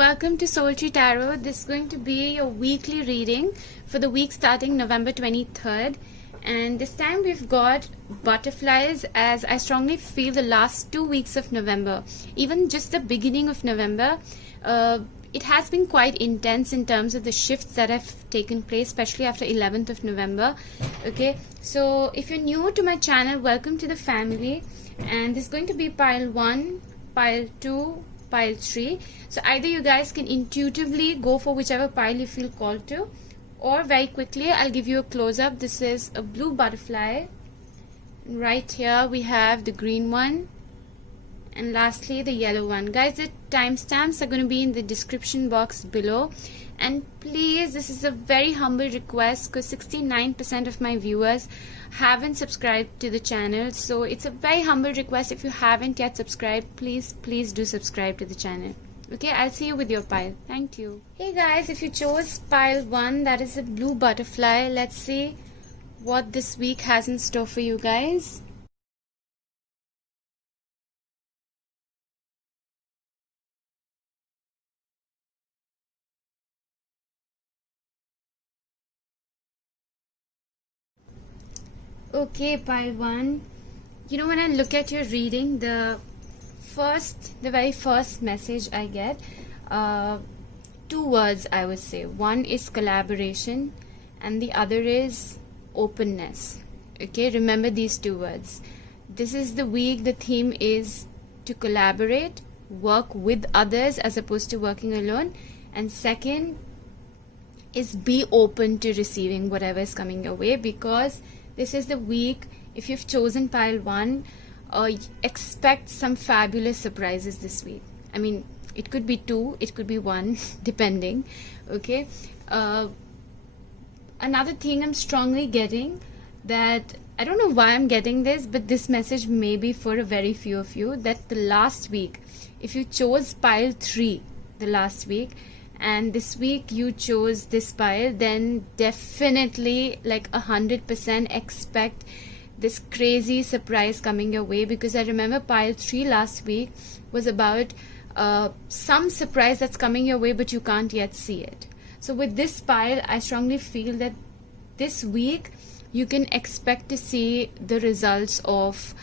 welcome to Soul Tree Tarot. This is going to be your weekly reading for the week starting November 23rd. And this time we've got butterflies, as I strongly feel the last 2 weeks of November, even just the beginning of November, it has been quite intense in terms of the shifts that have taken place, especially after 11th of November. Okay, so if you're new to my channel, welcome to the family. And this is going to be pile 1, pile 2, pile 3. So either you guys can intuitively go for whichever pile you feel called to, or very quickly I'll give you a close-up. This is a blue butterfly. Right here we have the green one, and lastly the yellow one. Guys, the timestamps are going to be in the description box below. And please, this is a very humble request, because 69% of my viewers haven't subscribed to the channel. So it's a very humble request. If you haven't yet subscribed, please do subscribe to the channel. Okay, I'll see you with your pile. Thank you. Hey guys, if you chose pile 1, that is a blue butterfly, let's see what this week has in store for you guys. Okay, pile 1. You know, when I look at your reading, the very first message I get, 2 words I would say. One is collaboration and the other is openness. Okay, remember these 2 words. This is the week. The theme is to collaborate, work with others as opposed to working alone. And second is be open to receiving whatever is coming your way, because this is the week. If you've chosen pile 1, expect some fabulous surprises this week. I mean, it could be 2, it could be 1, depending. Okay. Another thing I'm strongly getting, that I don't know why I'm getting this, but this message may be for a very few of you, that the last week, if you chose pile 3 the last week, and this week you chose this pile, then definitely like 100% expect this crazy surprise coming your way. Because I remember pile 3 last week was about some surprise that's coming your way, but you can't yet see it. So with this pile, I strongly feel that this week you can expect to see the results of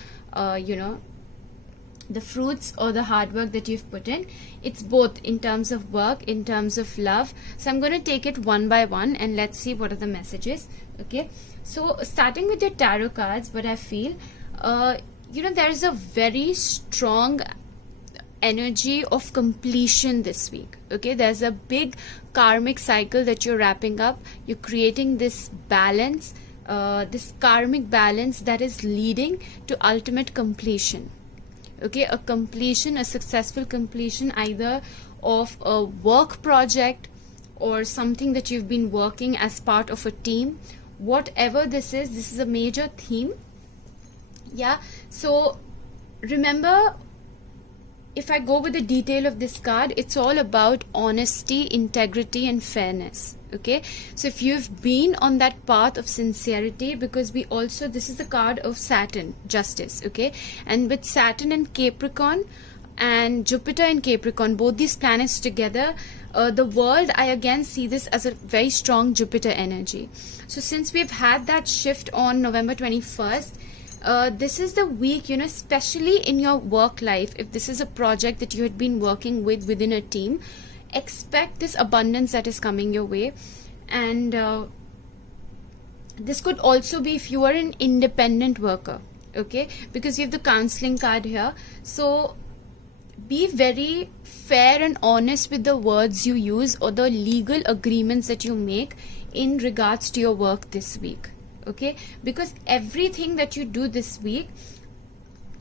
the fruits or the hard work that you've put in. It's both in terms of work, in terms of love. So I'm going to take it one by one and let's see what are the messages. Okay, so starting with your tarot cards, what I feel, there's a very strong energy of completion this week. Okay, there's a big karmic cycle that you're wrapping up. You're creating this balance, this karmic balance that is leading to ultimate completion. Okay, a completion, a successful completion, either of a work project or something that you've been working as part of a team. Whatever this is a major theme. Yeah, so remember, if I go with the detail of this card, it's all about honesty, integrity and fairness. Okay, so if you've been on that path of sincerity, because this is the card of Saturn, justice. Okay, and with Saturn and Capricorn and Jupiter and Capricorn, both these planets together, the world, I again see this as a very strong Jupiter energy. So since we've had that shift on November 21st, this is the week, especially in your work life, if this is a project that you had been working within a team, expect this abundance that is coming your way. And this could also be if you are an independent worker. Okay, because you have the counseling card here. So be very fair and honest with the words you use or the legal agreements that you make in regards to your work this week. Okay, because everything that you do this week,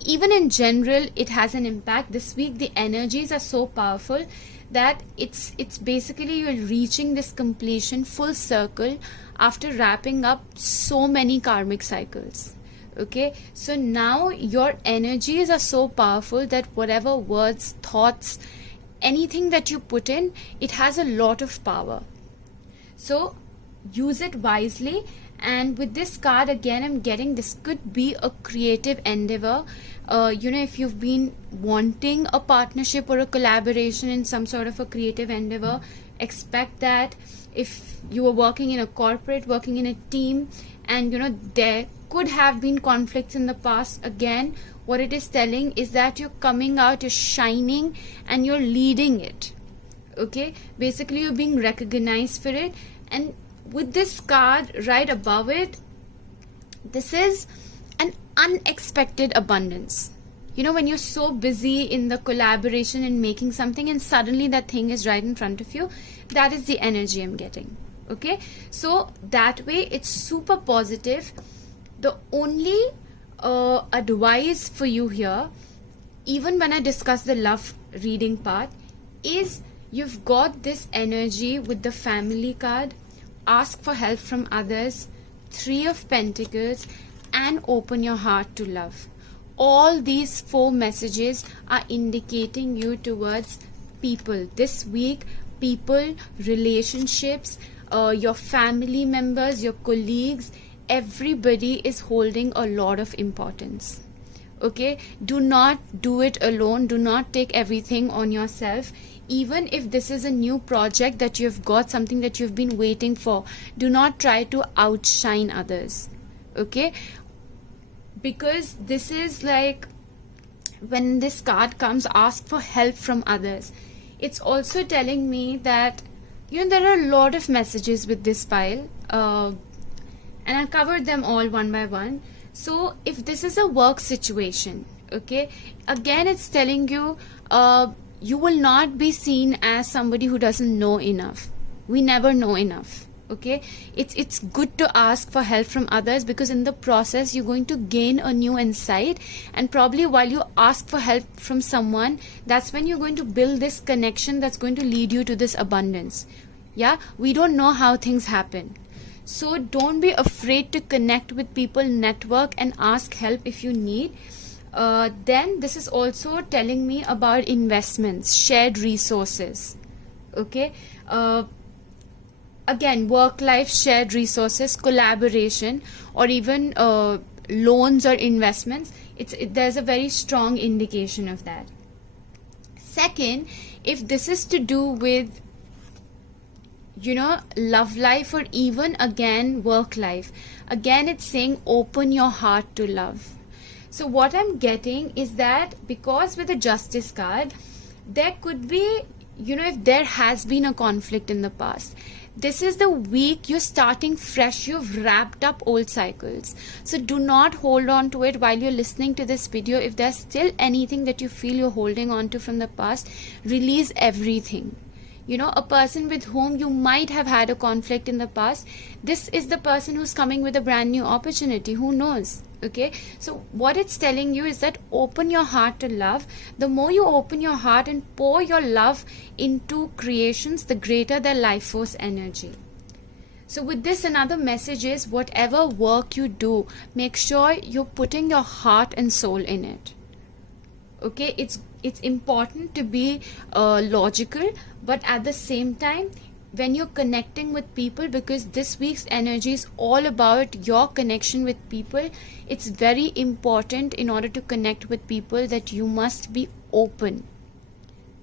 even in general, it has an impact. This week the energies are so powerful that it's basically you're reaching this completion, full circle, after wrapping up so many karmic cycles. Okay, so now your energies are so powerful that whatever words, thoughts, anything that you put in, it has a lot of power. So use it wisely And with this card, again, I'm getting this could be a creative endeavor. If you've been wanting a partnership or a collaboration in some sort of a creative endeavor, expect that. If you were working in a corporate, working in a team, and there could have been conflicts in the past, again, what it is telling is that you're coming out, you're shining, and you're leading it. Okay, basically you're being recognized for it. And with this card right above it, this is an unexpected abundance. When you're so busy in the collaboration and making something, and suddenly that thing is right in front of you, that is the energy I'm getting. Okay, so that way it's super positive. The only advice for you here, even when I discuss the love reading part, is you've got this energy with the family card, ask for help from others, 3 of Pentacles, and open your heart to love. All these 4 messages are indicating you towards people. This week, people, relationships, your family members, your colleagues, everybody is holding a lot of importance. Okay, do not do it alone. Do not take everything on yourself. Even if this is a new project that you've got, something that you've been waiting for, do not try to outshine others. Okay, because this is like, when this card comes, ask for help from others. It's also telling me that there are a lot of messages with this pile, and I'll cover them all one by one. So if this is a work situation, okay, again it's telling you you will not be seen as somebody who doesn't know enough. We never know enough. Okay, it's good to ask for help from others, because in the process you're going to gain a new insight, and probably while you ask for help from someone, that's when you're going to build this connection that's going to lead you to this abundance. Yeah, we don't know how things happen, so don't be afraid to connect with people, network, and ask help if you need. Then this is also telling me about investments, shared resources. Okay, again, work life, shared resources, collaboration, or even loans or investments. There's a very strong indication of that. Second, if this is to do with love life, or even again work life, again it's saying open your heart to love. So what I'm getting is that, because with the Justice card, there could be, if there has been a conflict in the past, this is the week you're starting fresh. You've wrapped up old cycles. So do not hold on to it while you're listening to this video. If there's still anything that you feel you're holding on to from the past, release everything. A person with whom you might have had a conflict in the past, this is the person who's coming with a brand new opportunity. Who knows? Okay, so what it's telling you is that open your heart to love. The more you open your heart and pour your love into creations, the greater their life force energy. So with this, another message is, whatever work you do, make sure you're putting your heart and soul in it. Okay, it's important to be logical, but at the same time, when you're connecting with people, because this week's energy is all about your connection with people, it's very important in order to connect with people that you must be open.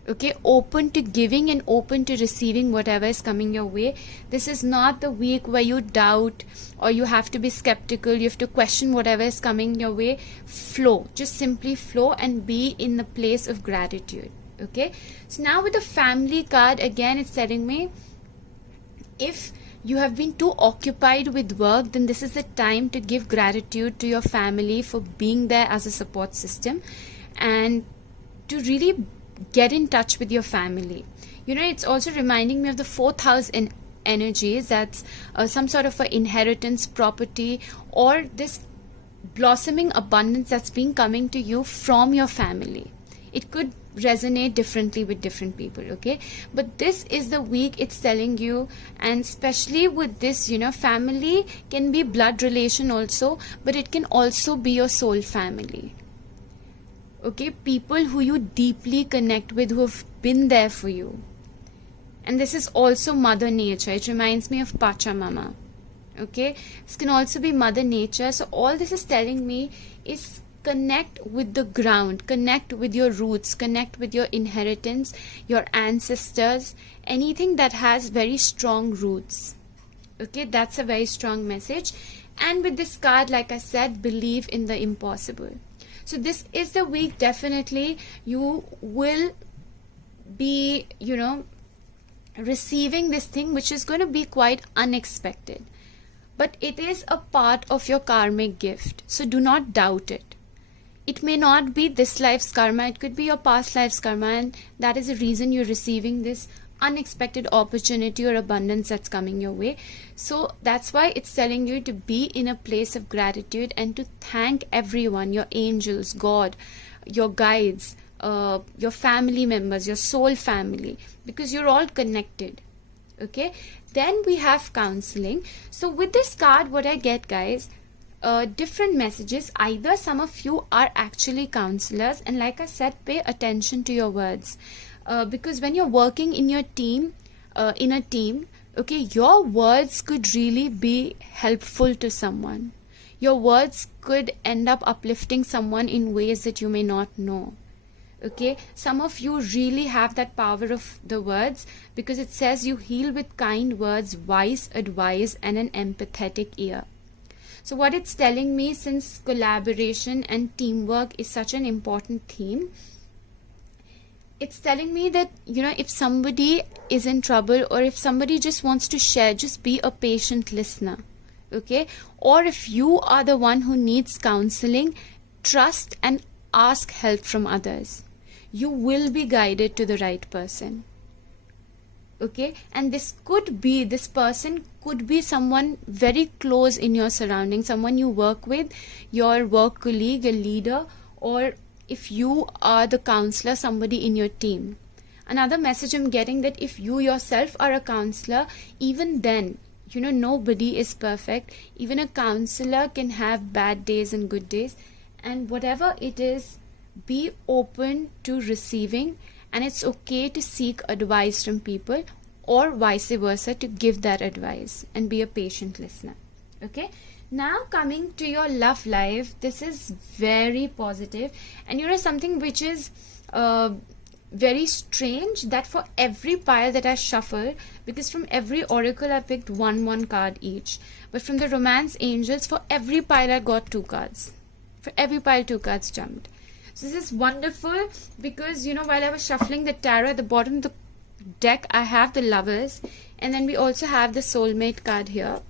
Okay, open to giving and open to receiving whatever is coming your way. This is not the week where you doubt or you have to be skeptical, you have to question whatever is coming your way. Flow, just simply flow and be in the place of gratitude. Okay, so now with the family card, again it's telling me, if you have been too occupied with work, then this is the time to give gratitude to your family for being there as a support system, and to really get in touch with your family. It's also reminding me of the 4th house in energies. That's some sort of an inheritance, property, or this blossoming abundance that's been coming to you from your family. It could resonate differently with different people. Okay, but this is the week it's telling you, and especially with this, family can be blood relation also, but it can also be your soul family. Okay, people who you deeply connect with, who have been there for you. And this is also Mother Nature. It reminds me of Pachamama. Okay, this can also be Mother Nature. So all this is telling me is connect with the ground, connect with your roots, connect with your inheritance, your ancestors, anything that has very strong roots. Okay, that's a very strong message. And with this card, like I said, believe in the impossible. So this is the week, definitely you will be, receiving this thing which is going to be quite unexpected, but it is a part of your karmic gift, so do not doubt it. It may not be this life's karma, it could be your past life's karma, and that is the reason you're receiving this unexpected opportunity or abundance that's coming your way. So that's why it's telling you to be in a place of gratitude and to thank everyone, your angels, God, your guides, your family members, your soul family, because you're all connected. Okay, then we have counseling. So with this card, what I get, guys, different messages. Either some of you are actually counselors, and like I said, pay attention to your words, because when you're working in your team, in a team, okay, your words could really be helpful to someone. Your words could end up uplifting someone in ways that you may not know. Okay, some of you really have that power of the words, because it says you heal with kind words, wise advice, and an empathetic ear. So what it's telling me, since collaboration and teamwork is such an important theme, it's telling me that, if somebody is in trouble, or if somebody just wants to share, just be a patient listener. Okay, or if you are the one who needs counseling, trust and ask help from others. You will be guided to the right person. Okay, and this person could be someone very close in your surroundings, someone you work with, your work colleague, a leader, or if you are the counselor, somebody in your team. Another message I'm getting, that if you yourself are a counselor, even then, nobody is perfect. Even a counselor can have bad days and good days, and whatever it is, be open to receiving, and it's okay to seek advice from people, or vice versa, to give that advice and be a patient listener. Okay, now coming to your love life, this is very positive, and something which is very strange, that for every pile that I shuffled, because from every oracle I picked one card each, but from the romance angels, for every pile I got 2 cards. For every pile 2 cards jumped. So this is wonderful, because while I was shuffling the tarot, at the bottom of the deck I have the Lovers, and then we also have the Soulmate card here.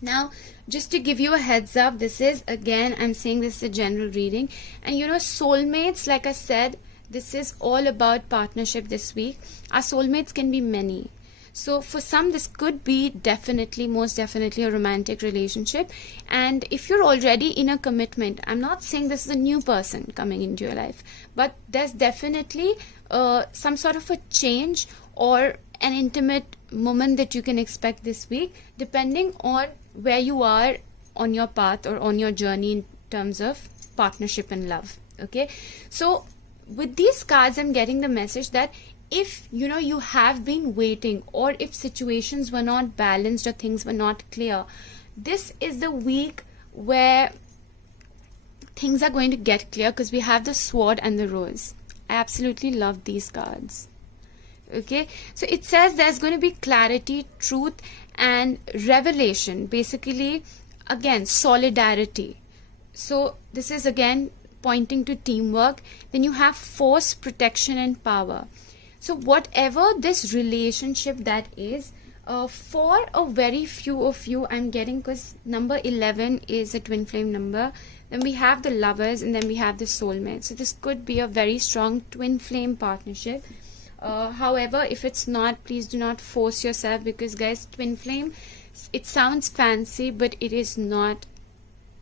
Now, just to give you a heads up, this is, again, I'm saying this is a general reading, and soulmates, like I said, this is all about partnership this week. Our soulmates can be many. So for some, this could be most definitely a romantic relationship. And if you're already in a commitment, I'm not saying this is a new person coming into your life, but there's definitely some sort of a change or an intimate moment that you can expect this week, depending on where you are on your path or on your journey in terms of partnership and love. Okay, so with these cards, I'm getting the message that if you have been waiting, or if situations were not balanced or things were not clear, this is the week where things are going to get clear, because we have the Sword and the Rose. I absolutely love these cards. Okay, so it says there's going to be clarity, truth, and revelation. Basically, again, solidarity. So this is again pointing to teamwork. Then you have force, protection, and power. So whatever this relationship that is, for a very few of you, I'm getting, because number 11 is a twin flame number, then we have the Lovers, and then we have the Soulmate. So this could be a very strong twin flame partnership. However, if it's not, please do not force yourself, because guys, twin flame, it sounds fancy, but it is not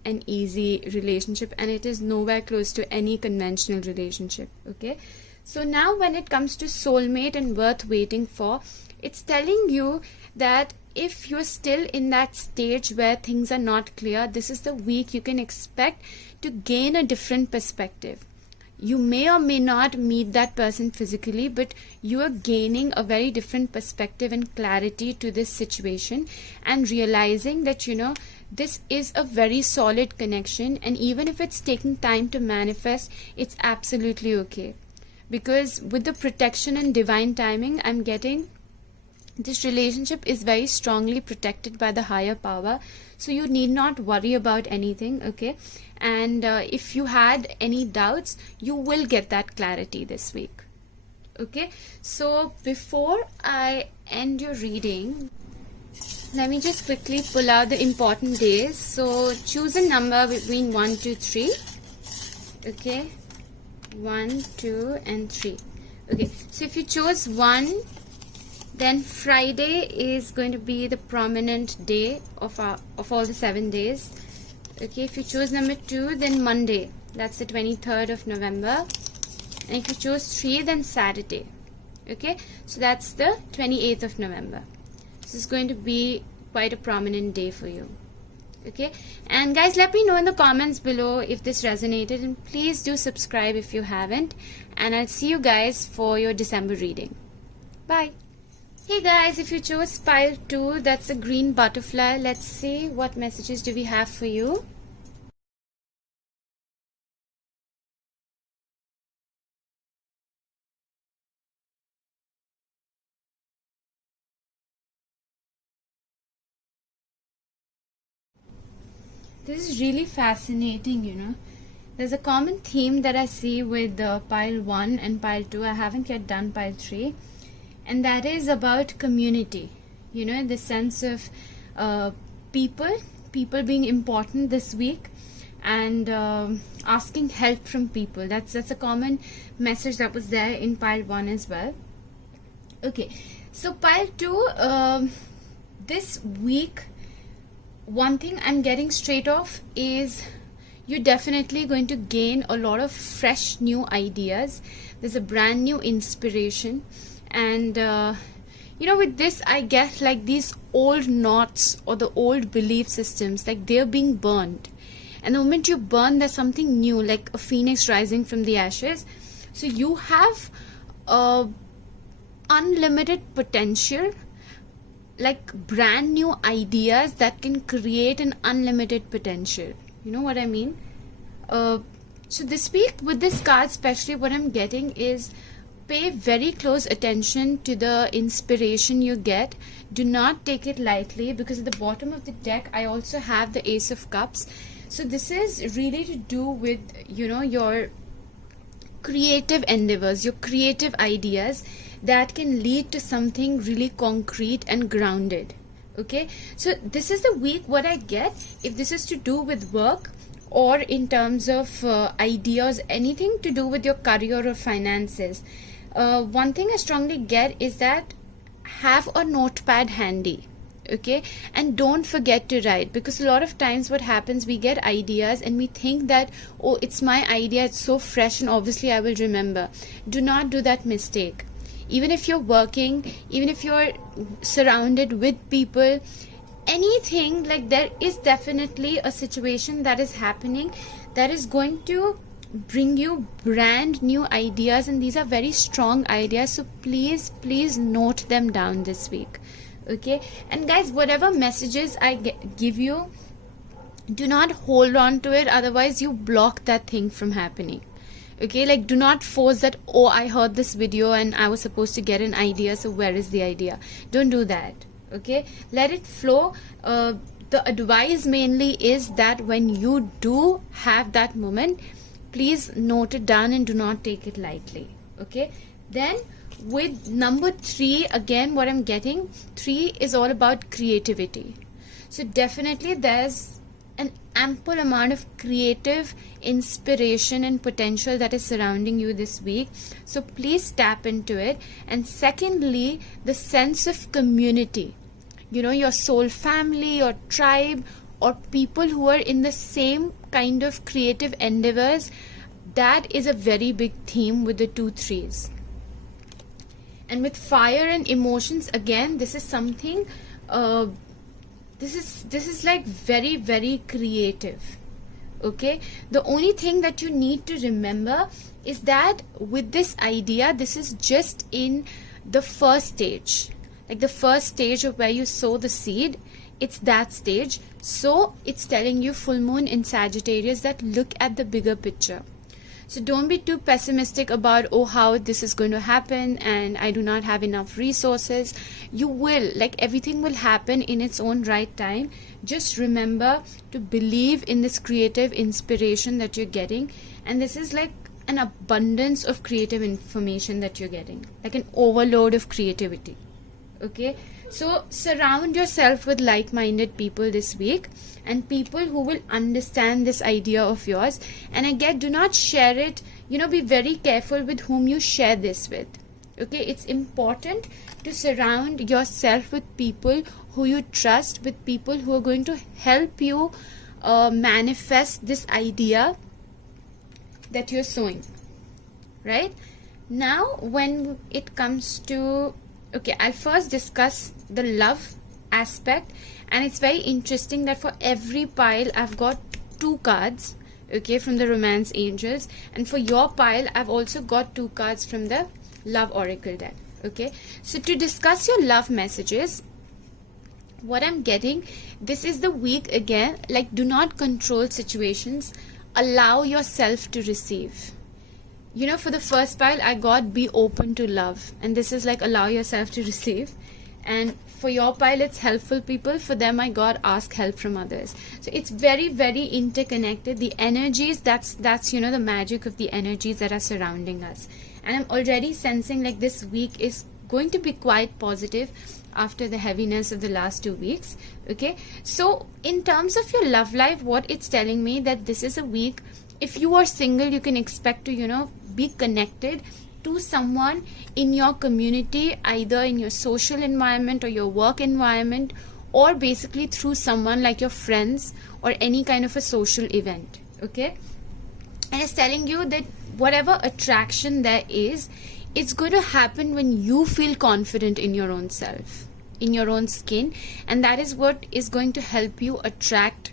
an easy relationship, and it is nowhere close to any conventional relationship. Okay, so now when it comes to soulmate and worth waiting for, it's telling you that if you're still in that stage where things are not clear, this is the week you can expect to gain a different perspective. You may or may not meet that person physically, but you are gaining a very different perspective and clarity to this situation, and realizing that, this is a very solid connection, and even if it's taking time to manifest, it's absolutely okay. Because with the protection and divine timing, I'm getting this relationship is very strongly protected by the higher power, so you need not worry about anything, okay? And if you had any doubts, you will get that clarity this week, okay? So before I end your reading, let me just quickly pull out the important days. So choose a number between 1 to 3, okay? 1, 2 and 3. Okay, so if you chose 1, then Friday is going to be the prominent day of all the 7 days. Okay, if you choose number 2, then Monday, that's the 23rd of November. And if you choose 3, then Saturday. Okay, so that's the 28th of November. This is going to be quite a prominent day for you. Okay, and guys, let me know in the comments below if this resonated, and please do subscribe if you haven't, and I'll see you guys for your December reading. Bye. Hey guys, if you chose pile 2, that's a green butterfly. Let's see what messages do we have for you. This is really fascinating, There's a common theme that I see with pile 1 and pile 2. I haven't yet done pile 3. And that is about community, the sense of people being important this week, and asking help from people. That's a common message that was there in pile 1 as well. Okay, so pile 2, this week, one thing I'm getting straight off is you're definitely going to gain a lot of fresh new ideas. There's a brand new inspiration. And with this, I get like these old knots or the old belief systems, like they're being burned, and the moment you burn, there's something new, like a phoenix rising from the ashes. So you have unlimited potential, like brand new ideas that can create an unlimited potential. You know what I mean? So this week with this card especially, what I'm getting is pay very close attention to the inspiration you get. Do not take it lightly, because at the bottom of the deck I also have the Ace of Cups. So this is really to do with your creative endeavors, your creative ideas that can lead to something really concrete and grounded. Okay, so this is the week what I get. If this is to do with work or in terms of ideas, anything to do with your career or finances, one thing I strongly get is that have a notepad handy, okay, and don't forget to write, because a lot of times what happens, we get ideas and we think that, oh, it's my idea, it's so fresh and obviously I will remember. Do not do that mistake. Even if you're working, even if you're surrounded with people, anything, like there is definitely a situation that is happening that is going to bring you brand new ideas, and these are very strong ideas. So please note them down this week, okay? And guys, whatever messages I give you, do not hold on to it, otherwise you block that thing from happening. Okay, like do not force that, oh, I heard this video and I was supposed to get an idea, so where is the idea? Don't do that. Okay, let it flow. The advice mainly is that when you do have that moment, please note it down and do not take it lightly. Okay, then with number 3, again, what I'm getting, 3 is all about creativity. So definitely there's an ample amount of creative inspiration and potential that is surrounding you this week, so please tap into it. And secondly, the sense of community, your soul family, your tribe, or people who are in the same kind of creative endeavors, that is a very big theme with the 2 3s. And with fire and emotions, again, this is something this is like very, very creative. Okay, the only thing that you need to remember is that with this idea, this is just in the first stage, like the first stage of where you sow the seed. It's that stage. So it's telling you, full moon in Sagittarius, that look at the bigger picture. So don't be too pessimistic about, oh, how this is going to happen and I do not have enough resources. You will, like, everything will happen in its own right time. Just remember to believe in this creative inspiration that you're getting. And this is like an abundance of creative information that you're getting, like an overload of creativity. Okay, so surround yourself with like-minded people this week, and people who will understand this idea of yours. And again, do not share it, be very careful with whom you share this with. Okay, it's important to surround yourself with people who you trust, with people who are going to help you manifest this idea that you're sowing. Right now, when it comes to, okay, I'll first discuss the love aspect. And it's very interesting that for every pile I've got 2 cards, okay, from the romance angels, and for your pile I've also got 2 cards from the love oracle deck. Okay, so to discuss your love messages, what I'm getting, this is the week again, like, do not control situations, allow yourself to receive. For the first pile I got be open to love, and this is like allow yourself to receive. And for your pile, it's helpful people. For them, I got ask help from others. So it's very, very interconnected. The energies, that's the magic of the energies that are surrounding us. And I'm already sensing like this week is going to be quite positive after the heaviness of the last 2 weeks. Okay, so in terms of your love life, what it's telling me, that this is a week, if you are single, you can expect to be connected to someone in your community, either in your social environment or your work environment, or basically through someone like your friends or any kind of a social event. Okay, and it's telling you that whatever attraction there is, it's going to happen when you feel confident in your own self, in your own skin, and that is what is going to help you attract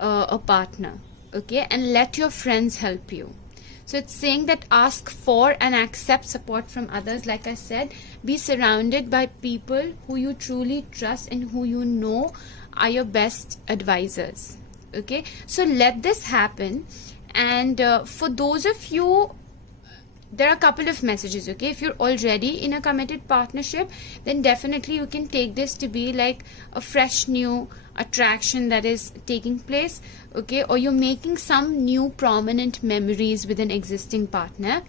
a partner. Okay, and let your friends help you. So it's saying that ask for and accept support from others. Like I said, be surrounded by people who you truly trust and who you know are your best advisors. Okay, so let this happen. And for those of you, there are a couple of messages. Okay, if you're already in a committed partnership, then definitely you can take this to be like a fresh new attraction that is taking place. Okay, or you're making some new prominent memories with an existing partner.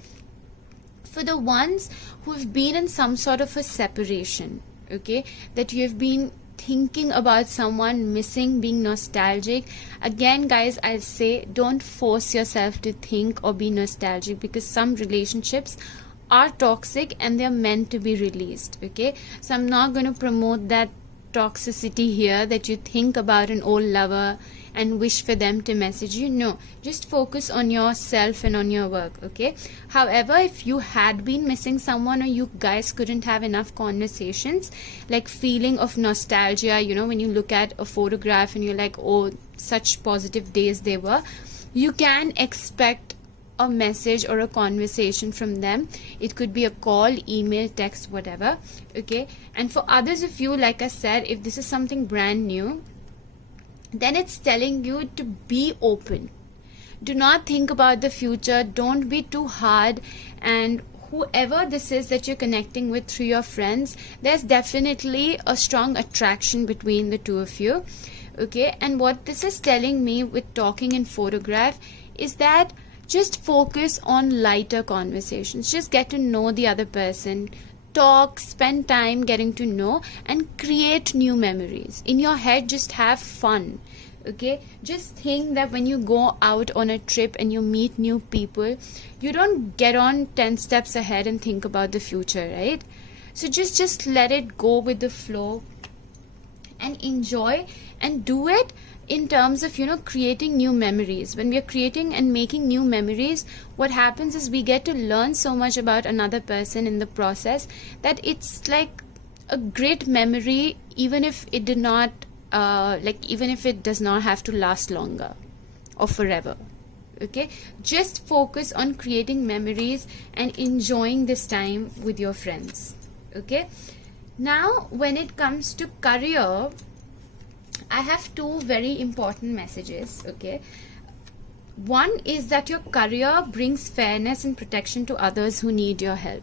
For the ones who have been in some sort of a separation, okay, that you have been thinking about someone missing, being nostalgic, again guys, I'll say don't force yourself to think or be nostalgic, because some relationships are toxic and they're meant to be released. Okay, so I'm not going to promote that toxicity here, that you think about an old lover and wish for them to message you. No, just focus on yourself and on your work. Okay, however, if you had been missing someone, or you guys couldn't have enough conversations, like feeling of nostalgia, when you look at a photograph and you're like, oh, such positive days they were, you can expect a message or a conversation from them. It could be a call, email, text, whatever. Okay, and for others of you, like I said, if this is something brand new, then it's telling you to be open. Do not think about the future. Don't be too hard. And whoever this is that you're connecting with through your friends, there's definitely a strong attraction between the two of you. Okay, and what this is telling me with talking in photograph is that just focus on lighter conversations. Just get to know the other person. Talk, spend time getting to know, and create new memories. In your head, just have fun. Okay, just think that when you go out on a trip and you meet new people, you don't get on 10 steps ahead and think about the future, right? So just let it go with the flow and enjoy, and do it in terms of creating new memories. When we are creating and making new memories, what happens is we get to learn so much about another person in the process, that it's like a great memory, even if it did not even if it does not have to last longer, or forever. Okay, just focus on creating memories and enjoying this time with your friends. Okay, now when it comes to career, I have two very important messages. Okay, one is that your career brings fairness and protection to others who need your help.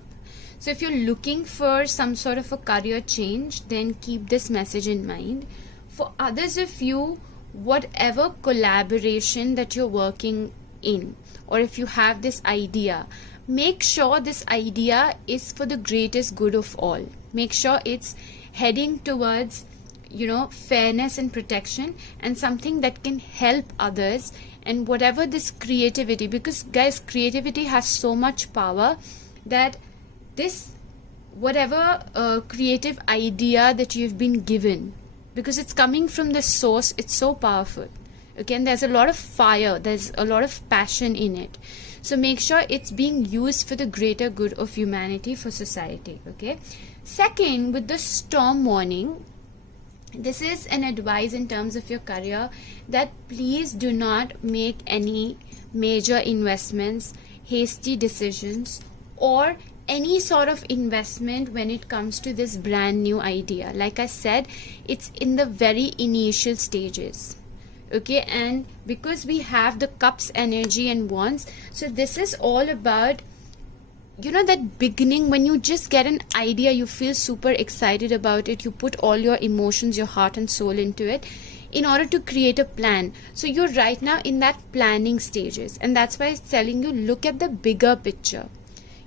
So if you're looking for some sort of a career change, then keep this message in mind. For others of you, whatever collaboration that you're working in, or if you have this idea, make sure this idea is for the greatest good of all. Make sure it's heading towards, fairness and protection, and something that can help others. And whatever this creativity, because guys, creativity has so much power that this, whatever creative idea that you've been given, because it's coming from the source, it's so powerful. Okay, and there's a lot of fire, there's a lot of passion in it. So make sure it's being used for the greater good of humanity, for society. Okay. Second, with the storm warning, this is an advice in terms of your career, that please do not make any major investments, hasty decisions, or any sort of investment when it comes to this brand new idea. Like I said, it's in the very initial stages. Okay, and because we have the cups energy and wands, so this is all about, that beginning when you just get an idea, you feel super excited about it, you put all your emotions, your heart and soul into it in order to create a plan. So you're right now in that planning stages, and that's why it's telling you, look at the bigger picture.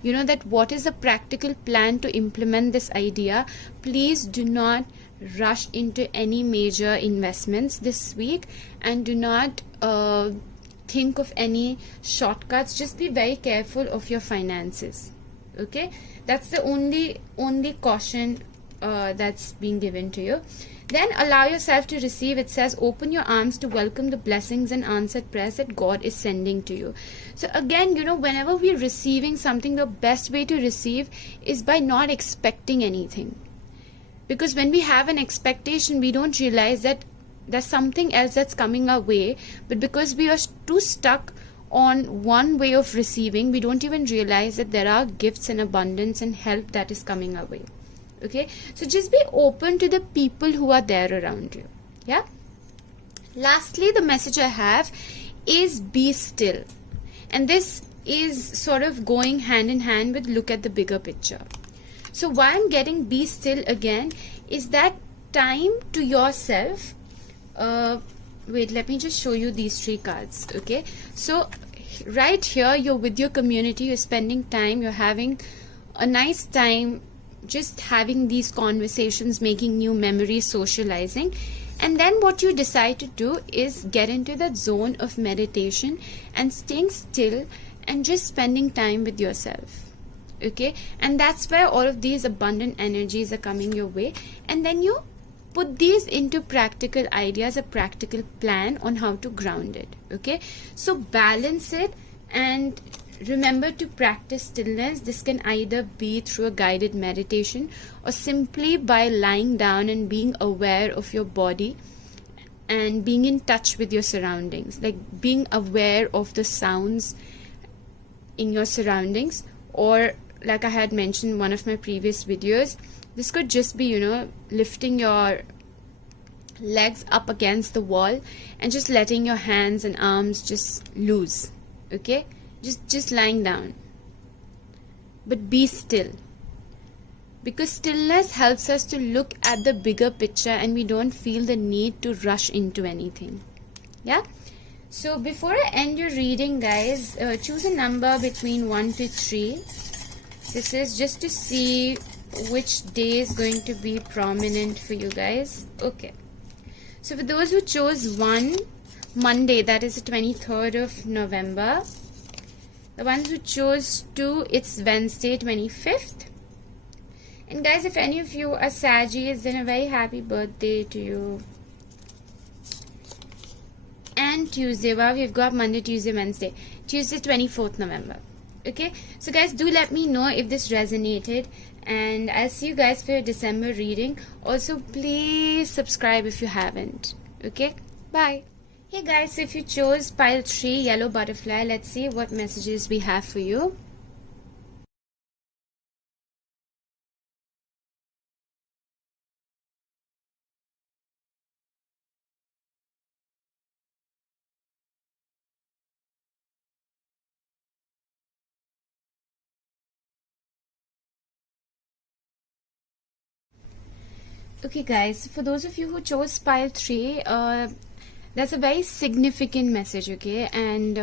That what is the practical plan to implement this idea. Please do not rush into any major investments this week, and do not think of any shortcuts. Just be very careful of your finances. Okay, that's the only caution that's being given to you. Then allow yourself to receive. It says, open your arms to welcome the blessings and answered prayers that God is sending to you. So again, whenever we're receiving something, the best way to receive is by not expecting anything. Because when we have an expectation, we don't realize that there's something else that's coming our way. But because we are too stuck on one way of receiving, we don't even realize that there are gifts and abundance and help that is coming our way. Okay, so just be open to the people who are there around you. Yeah. Lastly, the message I have is be still. And this is sort of going hand in hand with look at the bigger picture. So why I'm getting be still again is that time to yourself. Wait, let me just show you these three cards. Okay, so right here, you're with your community, you're spending time, you're having a nice time, just having these conversations, making new memories, socializing. And then what you decide to do is get into that zone of meditation and staying still and just spending time with yourself. Okay, and that's where all of these abundant energies are coming your way. And then you put these into practical ideas, a practical plan on how to ground it. Okay, so balance it and remember to practice stillness. This can either be through a guided meditation or simply by lying down and being aware of your body and being in touch with your surroundings, like being aware of the sounds in your surroundings. Or like I had mentioned in one of my previous videos, this could just be, lifting your legs up against the wall and just letting your hands and arms just loose. Okay, just lying down, but be still, because stillness helps us to look at the bigger picture and we don't feel the need to rush into anything. Yeah, so before I end your reading, guys, choose a number between 1 to 3. This is just to see which day is going to be prominent for you guys. Okay, so for those who chose 1, Monday, that is the 23rd of November. The ones who chose 2, it's Wednesday, 25th. And guys, if any of you are Saggies, then a very happy birthday to you. And Tuesday, wow, we've got Monday, Tuesday, Wednesday. Tuesday, 24th November. Okay, so guys, do let me know if this resonated. And I'll see you guys for your December reading. Also, please subscribe if you haven't. Okay, bye. Hey guys, if you chose pile 3, yellow butterfly, let's see what messages we have for you. Okay guys, for those of you who chose pile 3, that's a very significant message, okay? And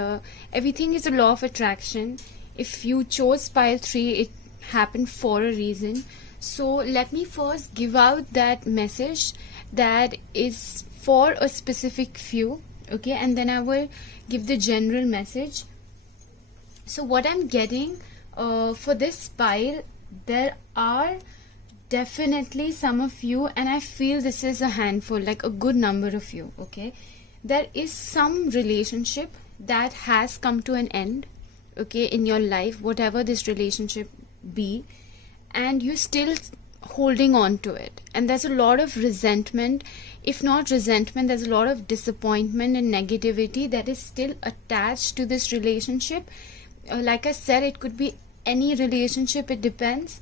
everything is a law of attraction. If you chose pile 3, it happened for a reason. So let me first give out that message that is for a specific few, okay? And then I will give the general message. So what I'm getting for this pile, there are definitely some of you, and I feel this is a handful, like a good number of you, okay? There is some relationship that has come to an end, okay, in your life, whatever this relationship be, and you still holding on to it, and there's a lot of resentment. If not resentment, there's a lot of disappointment and negativity that is still attached to this relationship. Like I said, it could be any relationship, it depends.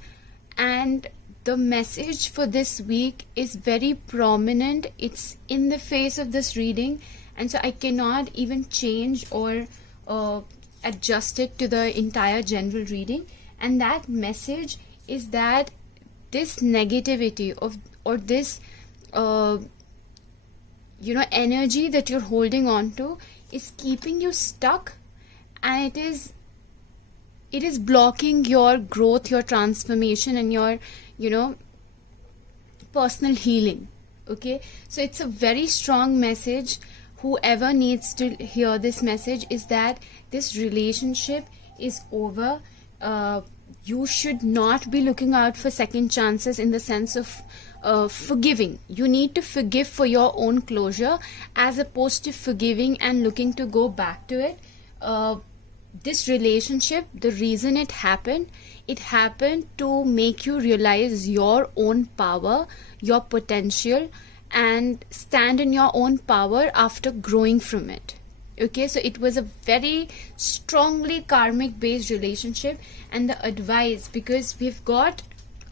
And the message for this week is very prominent. It's in the face of this reading, and so I cannot even change or adjust it to the entire general reading. And that message is that this negativity of, or this energy that you're holding on to is keeping you stuck, and it is blocking your growth, your transformation, and your personal healing, okay? So it's a very strong message. Whoever needs to hear this message is that this relationship is over. You should not be looking out for second chances in the sense of forgiving. You need to forgive for your own closure, as opposed to forgiving and looking to go back to it. This relationship, the reason it happened to make you realize your own power, your potential, and stand in your own power after growing from it. Okay, so it was a very strongly karmic based relationship. And the advice, because we've got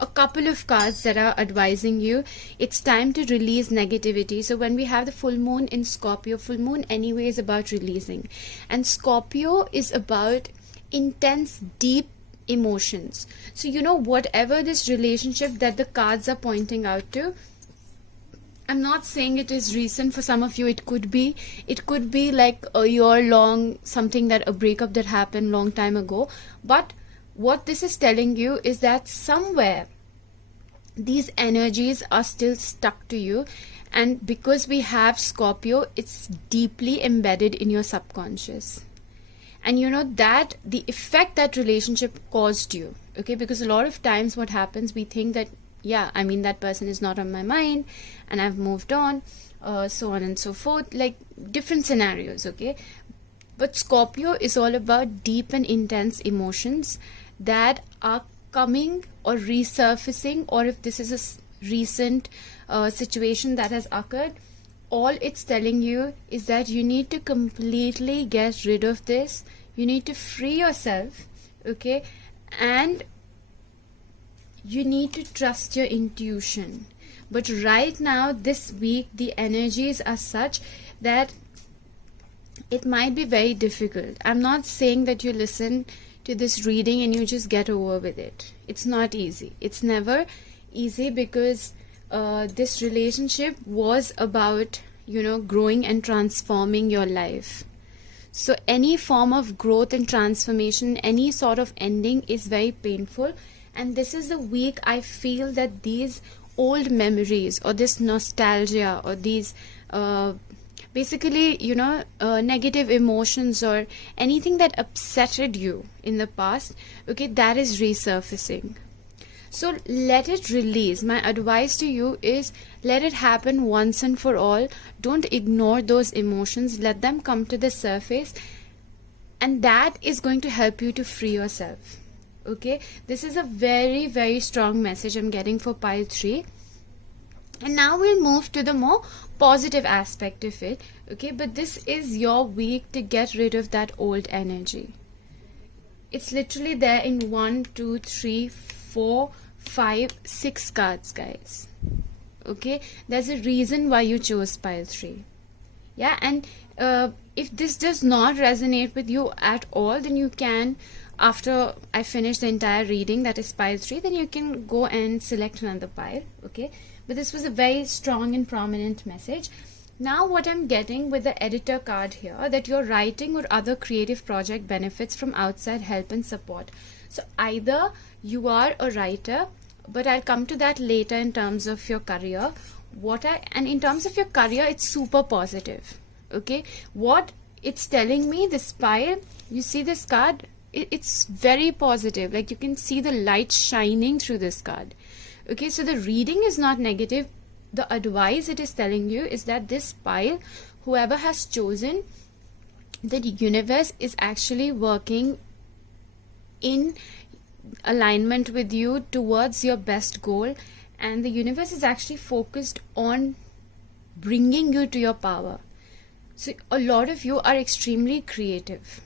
a couple of cards that are advising you, it's time to release negativity. So when we have the full moon in Scorpio, full moon anyway is about releasing, and Scorpio is about intense, deep emotions. So whatever this relationship that the cards are pointing out to, I'm not saying it is recent. For some of you it could be like a year long, something, that a breakup that happened long time ago. But what this is telling you is that somewhere these energies are still stuck to you, and because we have Scorpio, it's deeply embedded in your subconscious. And that the effect that relationship caused you, okay? Because a lot of times what happens, we think that that person is not on my mind and I've moved on, so on and so forth, like different scenarios, okay? But Scorpio is all about deep and intense emotions that are coming or resurfacing, or if this is a recent situation that has occurred, all it's telling you is that you need to completely get rid of this. You need to free yourself, okay? And you need to trust your intuition. But right now, this week, the energies are such that it might be very difficult. I'm not saying that you listen to this reading and you just get over with it. It's not easy. It's never easy, because this relationship was about growing and transforming your life. So any form of growth and transformation, any sort of ending is very painful. And this is the week I feel that these old memories, or this nostalgia, or these basically negative emotions, or anything that upsetted you in the past, okay, that is resurfacing. So let it release. My advice to you is, let it happen once and for all. Don't ignore those emotions. Let them come to the surface, and that is going to help you to free yourself. Okay, this is a very, very strong message I'm getting for pile 3. And now we'll move to the more positive aspect of it. Okay, but this is your week to get rid of that old energy. It's literally there in 1, 2, 3, 4, 5, 6 cards, guys. Okay, there's a reason why you chose pile 3. Yeah, and if this does not resonate with you at all, then you can, after I finish the entire reading, that is pile 3, then you can go and select another pile. Okay, but this was a very strong and prominent message. Now what I'm getting with the editor card here, that your writing or other creative project benefits from outside help and support. So either you are a writer, but I'll come to that later in terms of your career. And in terms of your career, it's super positive. Okay, what it's telling me, this pile, you see this card, it's very positive. Like you can see the light shining through this card. Okay, so the reading is not negative. The advice it is telling you is that this pile, whoever has chosen, the universe is actually working in alignment with you towards your best goal, and the universe is actually focused on bringing you to your power. So a lot of you are extremely creative.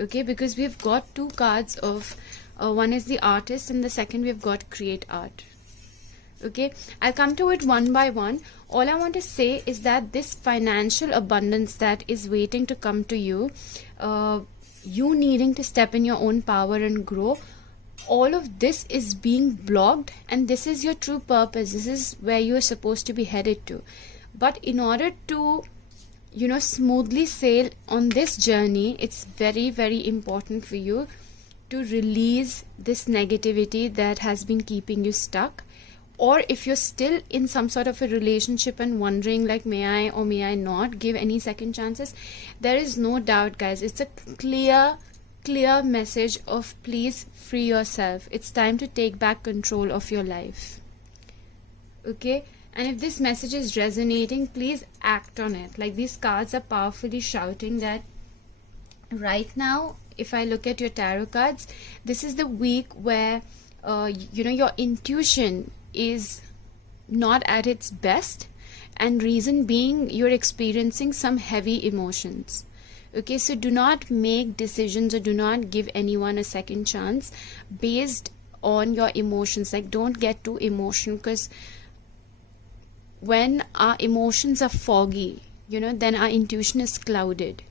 Okay, because we've got 2 cards of one is the artist and the second we've got create art. Okay, I'll come to it one by one. All I want to say is that this financial abundance that is waiting to come to you, you needing to step in your own power and grow, all of this is being blocked, and this is your true purpose. This is where you're supposed to be headed to. But in order to, smoothly sail on this journey, it's very, very important for you to release this negativity that has been keeping you stuck. Or if you're still in some sort of a relationship and wondering like, may I or may I not give any second chances, there is no doubt, guys. It's a clear message of please free yourself. It's time to take back control of your life. Okay, and if this message is resonating, please act on it. Like these cards are powerfully shouting that right now, if I look at your tarot cards, this is the week where your intuition is not at its best, and reason being you're experiencing some heavy emotions. Okay, so do not make decisions or do not give anyone a second chance based on your emotions. Like don't get too emotional, because when our emotions are foggy, then our intuition is clouded.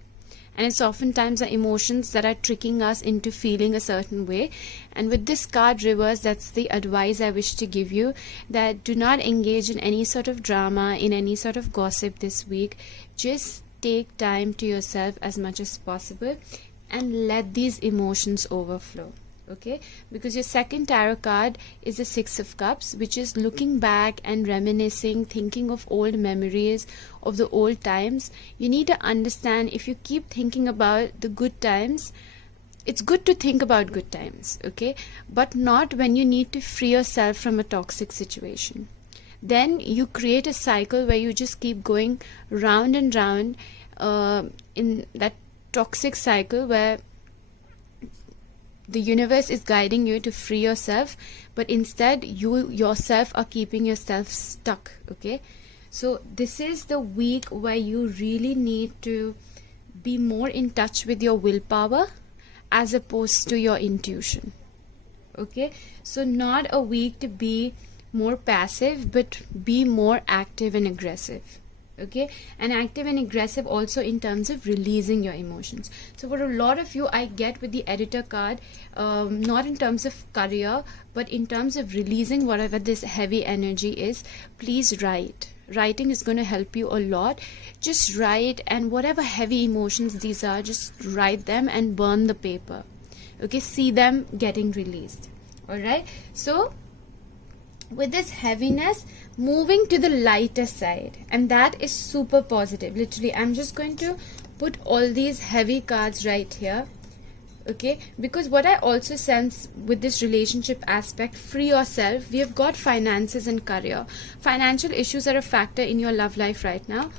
And it's oftentimes the emotions that are tricking us into feeling a certain way. And with this card reverse, that's the advice I wish to give you, that do not engage in any sort of drama, in any sort of gossip this week. Just take time to yourself as much as possible and let these emotions overflow. Okay, because your second tarot card is the 6 of Cups, which is looking back and reminiscing, thinking of old memories of the old times. You need to understand, if you keep thinking about the good times, it's good to think about good times, okay, but not when you need to free yourself from a toxic situation. Then you create a cycle where you just keep going round and round in that toxic cycle where the universe is guiding you to free yourself, but instead you yourself are keeping yourself stuck. Okay, so this is the week where you really need to be more in touch with your willpower as opposed to your intuition. Okay, so not a week to be more passive, but be more active and aggressive. Okay, and active and aggressive also in terms of releasing your emotions. So for a lot of you, I get with the editor card, not in terms of career, but in terms of releasing whatever this heavy energy is. Please write. Writing is going to help you a lot. Just write, and whatever heavy emotions these are, just write them and burn the paper. Okay, see them getting released. All right, so with this heaviness, moving to the lighter side, and that is super positive. Literally, I'm just going to put all these heavy cards right here. Okay, because what I also sense with this relationship aspect, free yourself, we have got finances and career. Financial issues are a factor in your love life right now.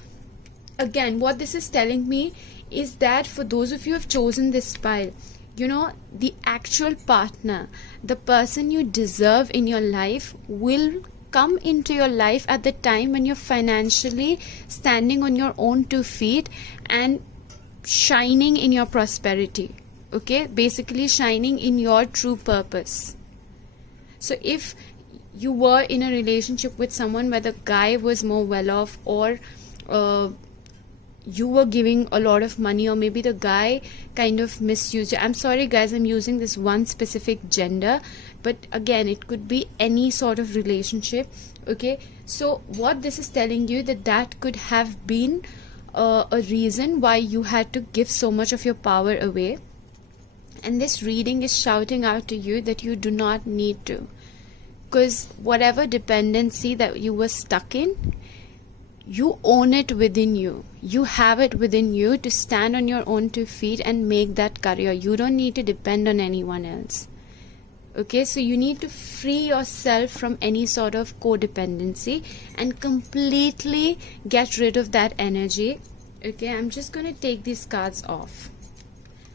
Again, what this is telling me is that for those of you who have chosen this pile, the actual partner, the person you deserve in your life will come into your life at the time when you're financially standing on your own 2 feet and shining in your prosperity. Okay, basically shining in your true purpose. So if you were in a relationship with someone where the guy was more well off, or you were giving a lot of money, or maybe the guy kind of misused you. I'm sorry guys, I'm using this one specific gender, but again it could be any sort of relationship. Okay, so what this is telling you, that could have been a reason why you had to give so much of your power away. And this reading is shouting out to you that you do not need to, because whatever dependency that you were stuck in, you own it within you. You have it within you to stand on your own 2 feet and make that career. You don't need to depend on anyone else. Okay, so you need to free yourself from any sort of codependency and completely get rid of that energy. Okay, I'm just going to take these cards off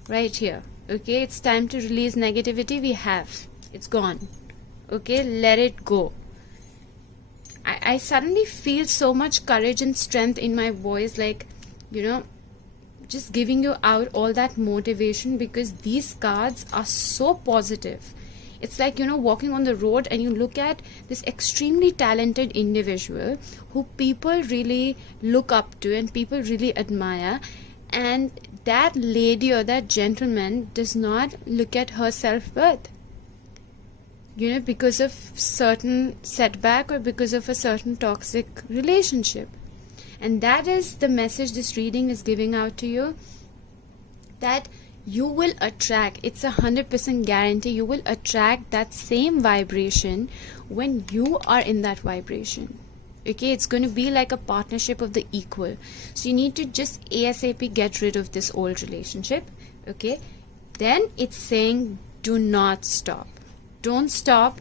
right here. Okay, it's time to release negativity. It's gone. Okay, let it go. I suddenly feel so much courage and strength in my voice, like, you know, just giving you out all that motivation, because these cards are so positive. It's like, you know, walking on the road and you look at this extremely talented individual who people really look up to and people really admire, and that lady or that gentleman does not look at her self-worth, you know, because of certain setback or because of a certain toxic relationship. And that is the message this reading is giving out to you, that you will attract, it's 100% guarantee, you will attract that same vibration when you are in that vibration. Okay, it's going to be like a partnership of the equal. So you need to just ASAP get rid of this old relationship. Okay, then it's saying do not stop. Don't stop,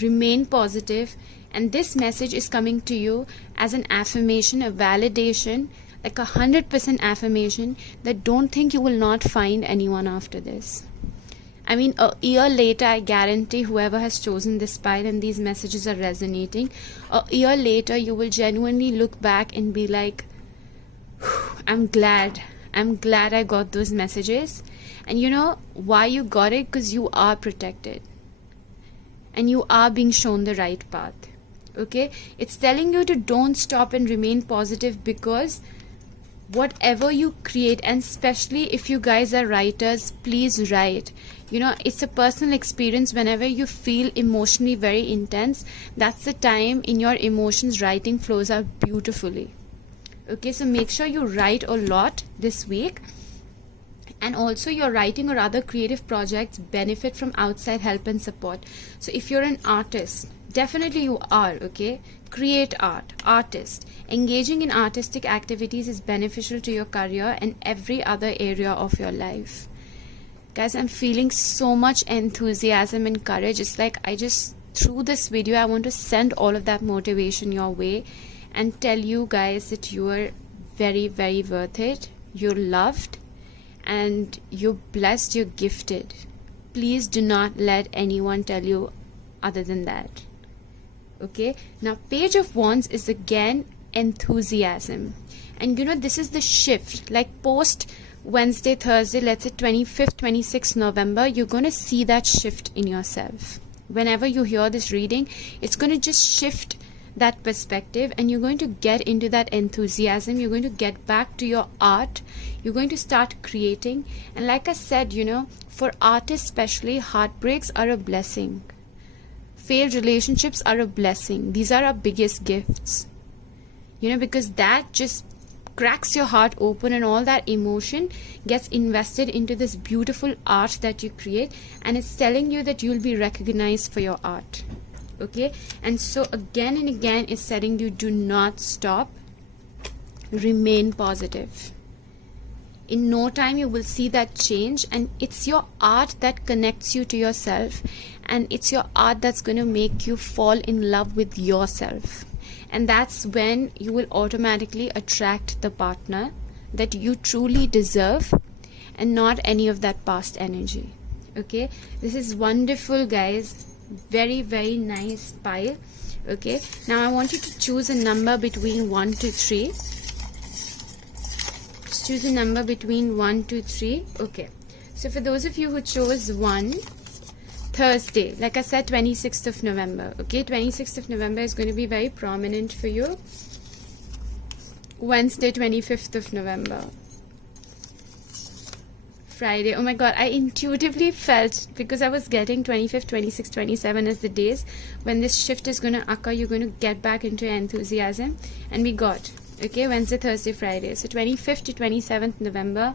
remain positive. And this message is coming to you as an affirmation, a validation, like 100% affirmation that don't think you will not find anyone after this. I mean, a year later, I guarantee whoever has chosen this pile and these messages are resonating, a year later you will genuinely look back and be like, I'm glad I got those messages. And you know why you got it? Because you are protected and you are being shown the right path. Okay, it's telling you to don't stop and remain positive, because whatever you create, and especially if you guys are writers, please write. You know, it's a personal experience. Whenever you feel emotionally very intense, that's the time in your emotions writing flows out beautifully. Okay, so make sure you write a lot this week. And also your writing or other creative projects benefit from outside help and support. So if you're an artist, definitely you are, okay? Create art, artist. Engaging in artistic activities is beneficial to your career and every other area of your life. Guys, I'm feeling so much enthusiasm and courage. It's like I just, through this video, I want to send all of that motivation your way and tell you guys that you are very, very worth it. You're loved. And you're blessed, you're gifted. Please do not let anyone tell you other than that. Okay, now Page of Wands is again enthusiasm. And you know, this is the shift, like post Wednesday, Thursday, let's say 25th, 26th November, you're going to see that shift in yourself. Whenever you hear this reading, it's going to just shift that perspective, and you're going to get into that enthusiasm. You're going to get back to your art. You're going to start creating. And like I said, you know, for artists especially, heartbreaks are a blessing. Failed relationships are a blessing. These are our biggest gifts, you know, because that just cracks your heart open and all that emotion gets invested into this beautiful art that you create, and it's telling you that you'll be recognized for your art. Okay, and so again and again it's telling you do not stop, remain positive. In no time you will see that change, and it's your art that connects you to yourself, and it's your art that's going to make you fall in love with yourself. And that's when you will automatically attract the partner that you truly deserve and not any of that past energy. Okay, this is wonderful, guys. Very, very nice pile. Okay, now I want you to choose a number between 1 to 3. Just choose a number between 1 to 3. Okay, so for those of you who chose 1, Thursday, like I said, 26th of November. Okay, 26th of November is going to be very prominent for you. Wednesday, 25th of November. Friday, oh my god, I intuitively felt, because I was getting 25th, 26th, 27 as the days when this shift is going to occur. You're going to get back into your enthusiasm, and we got, okay, Wednesday, Thursday, Friday. So 25th to 27th November,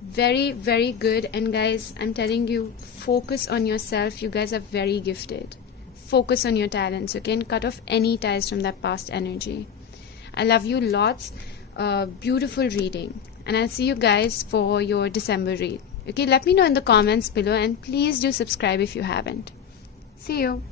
very, very good. And guys, I'm telling you, focus on yourself. You guys are very gifted. Focus on your talents, okay, and cut off any ties from that past energy. I love you lots. Beautiful reading, and I'll see you guys for your December read. Okay, let me know in the comments below, and please do subscribe if you haven't. See you.